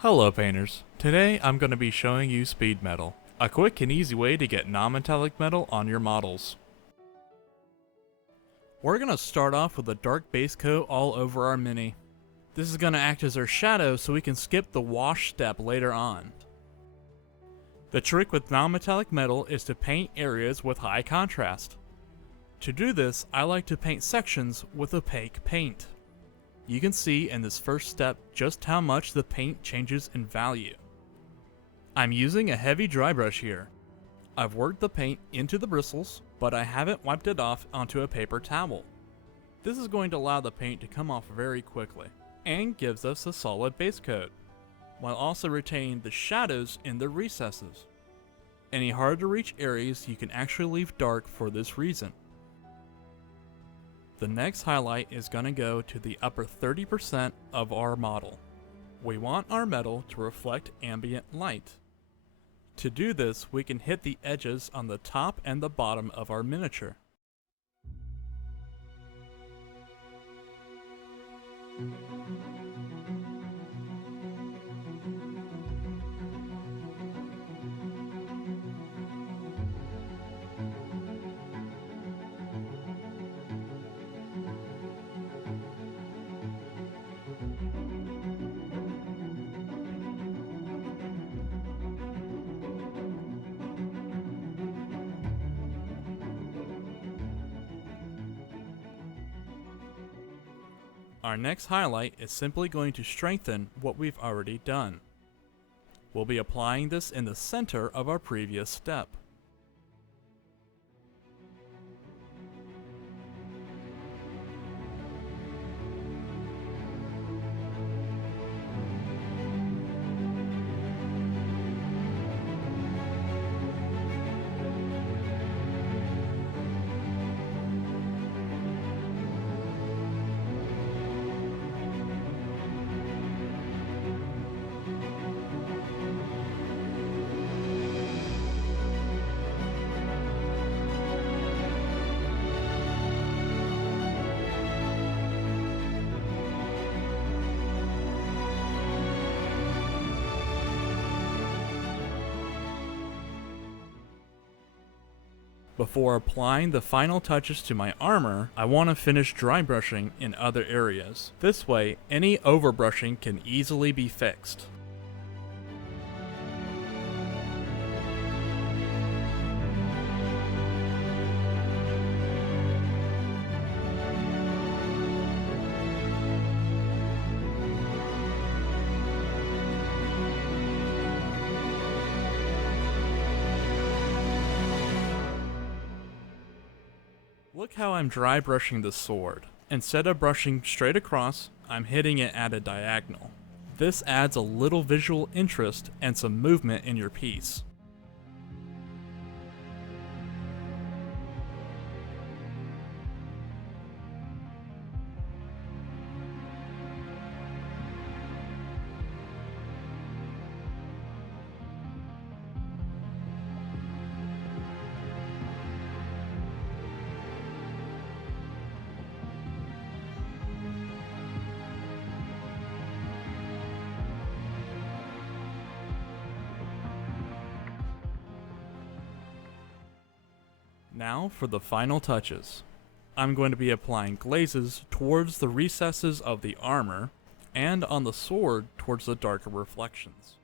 Hello painters, today I'm going to be showing you speed metal, a quick and easy way to get non-metallic metal on your models. We're going to start off with a dark base coat all over our mini. This is going to act as our shadow so we can skip the wash step later on. The trick with non-metallic metal is to paint areas with high contrast. To do this, I like to paint sections with opaque paint. You can see in this first step just how much the paint changes in value. I'm using a heavy dry brush here. I've worked the paint into the bristles, but I haven't wiped it off onto a paper towel. This is going to allow the paint to come off very quickly, and gives us a solid base coat, while also retaining the shadows in the recesses. Any hard to reach areas you can actually leave dark for this reason. The next highlight is going to go to the upper 30% of our model. We want our metal to reflect ambient light. To do this, we can hit the edges on the top and the bottom of our miniature. Our next highlight is simply going to strengthen what we've already done. We'll be applying this in the center of our previous step. Before applying the final touches to my armor, I want to finish dry brushing in other areas. This way, any overbrushing can easily be fixed. Look how I'm dry brushing the sword. Instead of brushing straight across, I'm hitting it at a diagonal. This adds a little visual interest and some movement in your piece. Now for the final touches. I'm going to be applying glazes towards the recesses of the armor, and on the sword towards the darker reflections.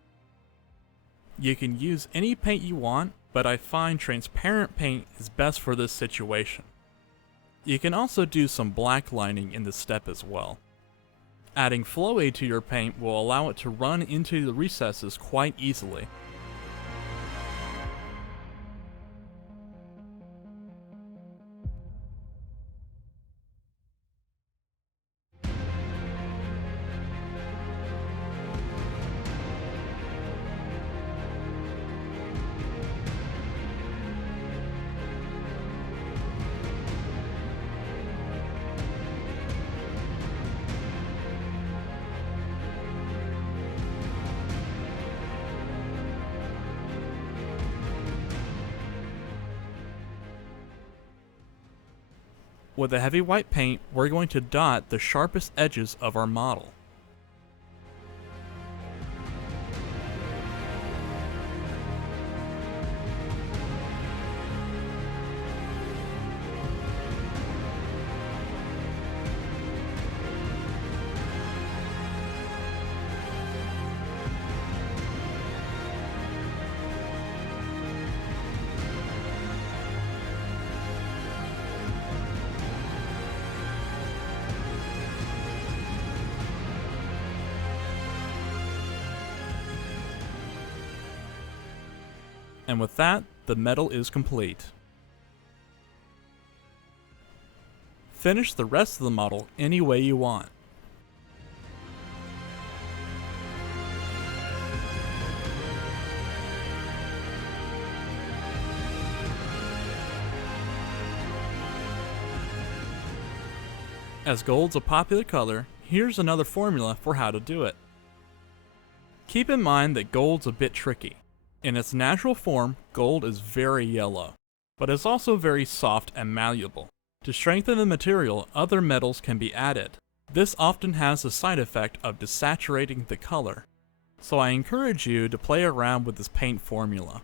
You can use any paint you want, but I find transparent paint is best for this situation. You can also do some black lining in this step as well. Adding flow aid to your paint will allow it to run into the recesses quite easily. With a heavy white paint, we're going to dot the sharpest edges of our model. And with that, the medal is complete. Finish the rest of the model any way you want. As gold's a popular color, here's another formula for how to do it. Keep in mind that gold's a bit tricky. In its natural form, gold is very yellow, but it's also very soft and malleable. To strengthen the material, other metals can be added. This often has the side effect of desaturating the color, so I encourage you to play around with this paint formula.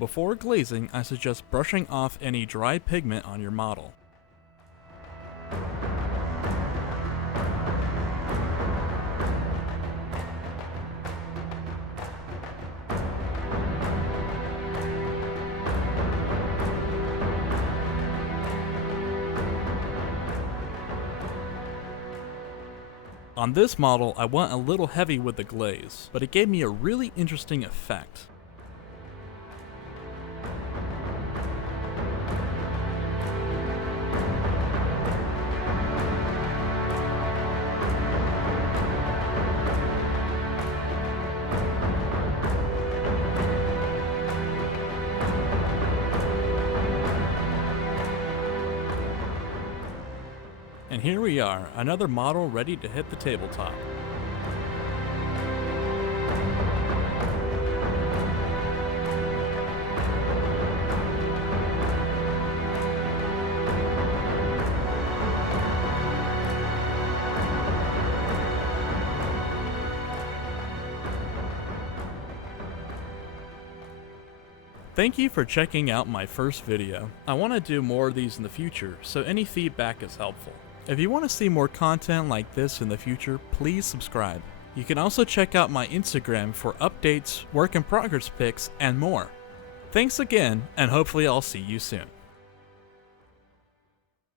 Before glazing, I suggest brushing off any dry pigment on your model. On this model, I went a little heavy with the glaze, but it gave me a really interesting effect. And here we are, another model ready to hit the tabletop. Thank you for checking out my first video. I want to do more of these in the future, so any feedback is helpful. If you want to see more content like this in the future, please subscribe. You can also check out my Instagram for updates, work in progress pics, and more. Thanks again, and hopefully I'll see you soon.